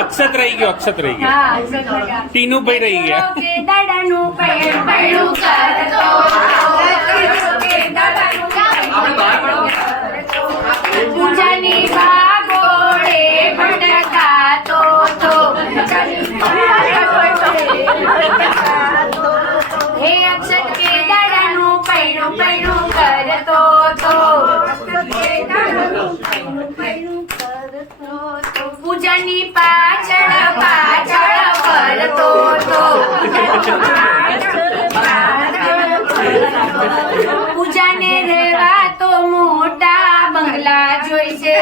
અક્ષત રહી ગયો, અક્ષત રહી ગયો. ટીનુ ભાઈ રહી ગયા. પૂજાની ભાગોળે ભટકાતો તો હે અક્ષત કે દાડાનું પૈણું પૈણું કરતો તો પૂજાની પાછળ પાછળ ફરતો તો પૂજાને રહેવા તો મોટા બંગલા જોઈશે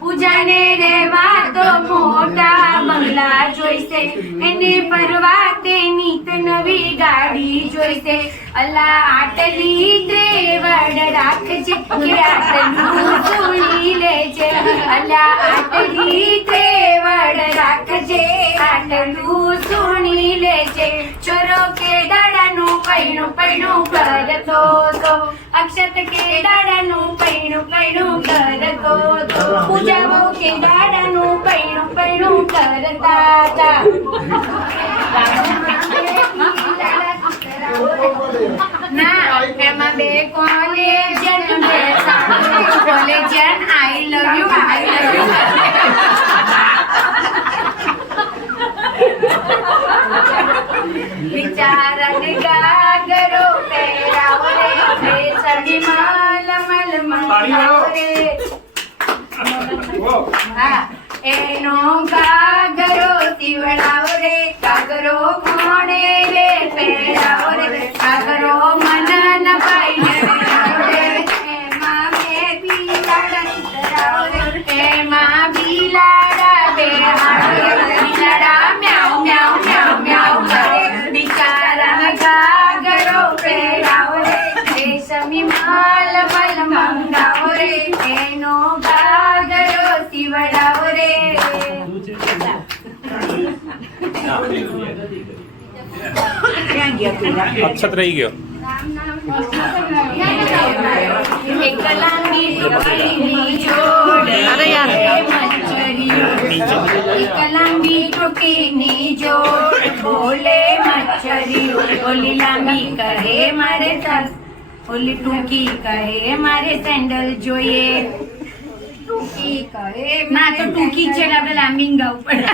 પૂજાને રહેવા તો મોટા બંગલા જોઈશે એને ફરવા તે નીત નવી ગાડી જોઈશે અલા આટલી ત્રેવડ રાખજે કે આટલું સુણી લેજે અલા આટલી ત્રેવડ રાખજે આટલું સુણી લેજે ચોરો કે દાડાનું પૈણું કરતો તો અક્ષત કે દાડાનું પૈણું કરતો તો પૂજાઓ કે દાડાનું પૈણું કરતા હતા ના એમાં બે કોલેજન કોલેજન આઈ લવ યુ વિચારન ગાગરો પહેરાવો રે સડી મલ મંગાવો રે હા એનો ગાગરો સીવડાવો રે ગાગરો કોણે રે પહેરાવો રે ગાગરો મનન પાઈને પહેરાવો રે એમાં બે બિલાડા રે એમાં બિલાડા બેહાડો રે બિલાડા મ્યાઉ મ્યાઉ મ્યાઉ મ્યાઉ કરે બિચારા ગાગરો પહેરાવો રે રેશમી માલ મંગાવો રે એનો ગાગરો સીવડાવો રે અક્ષત રહી ગયો એક લાંબી ટોપીની જોડ એક લાંબી ટોપીની જોડ બોલે મચ્છરીઓ ઓલી લાંબી કહે મારે સર ઓલી ટૂંકી કહે મારે સેન્ડલ જોઈએ ટૂંકી કહે ના તો ટૂંકી છે એટલે આપણે લાંબી ગાવું પડે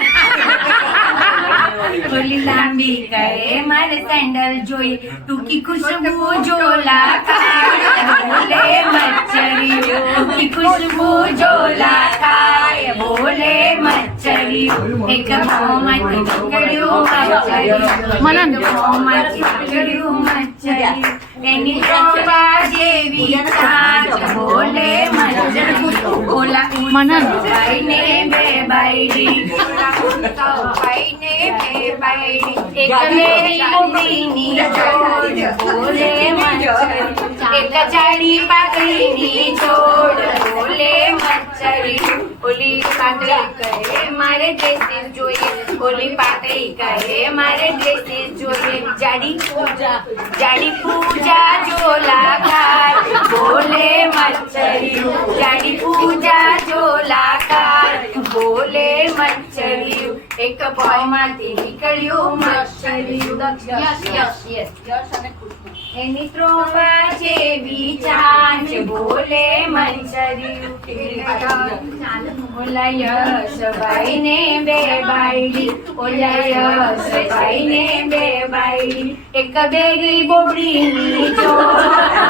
ઓલી લાંબી કહે મારે સેન્ડલ જોઈએ ટૂંકી ખુશબુ જોલા ખાય બોલે મચ્છરીઓ ટૂંકી ખુશબુ જોલા ખાય બોલે મચ્છરીઓ એક મોંમાંથી નીકળ્યું મચ્છરી એની ચોપા જેવી ચાંચ બોલે મચ્છરીઓ ઓલા ભાઈને બે બાયડી ભાઈને બે બાયડી એક મેરી લોબીની જોડ બોલે મચ્છરી એક જાડી પાકડીની જોડ બોલે મચ્છરી ઓલી પાકડી કહે મારે ડ્રેસીસ જોઈએ ઓલી પાકડી કહે મારે ડ્રેસીસ જોઈએ જાડી પૂજા જોલા ખાય બોલે મચ્છરી જાડી પૂજા જોલા ખાય બોલે મચ્છરી એક ભાવમાંથી નીકળ્યું મચ્છરી એની ત્રોવા જેવી ચાંચ બોલે મચ્છરી ઓલા યશભાઈ ને બે બાયડી ઓલા યશભાઈ ને બે બાયડી એક બેરી બોબડીની જોડ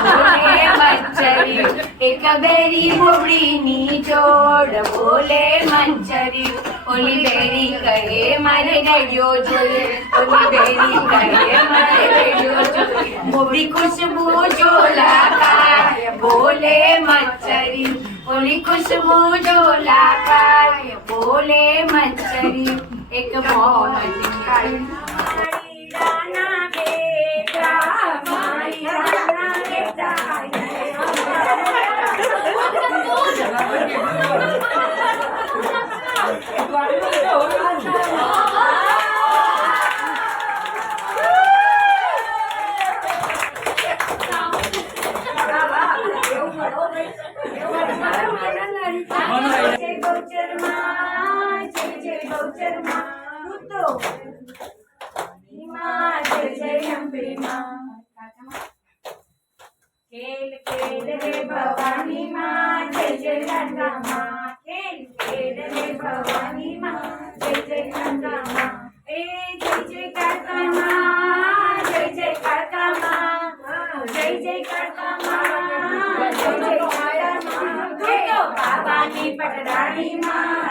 બોલે મચ્છરી એક બેરી બોબડીની જોડ બોલે મચ્છરી ઓલી બેરી કહે મારે રેડિયો જોઈએ ઓલી બેરી કહે મારે રેડિયો જોઈએ બોબડી ખુશબુ જોલા ખાય બોલે મચ્છરી ઓલી ખુશબુ જોલા ખાય બોલે મચ્છરી એક ખેલ ખેલ રે ભવાની માં જય જય ગંગા માં ખેલ ખેલ રે ભવાની માં જય જય ગંગા માં એ જય જય કાકા માં જય જય કાકા માં જય જય કાકા માં જય જય કાકા માં બાબાની પટરાણી માં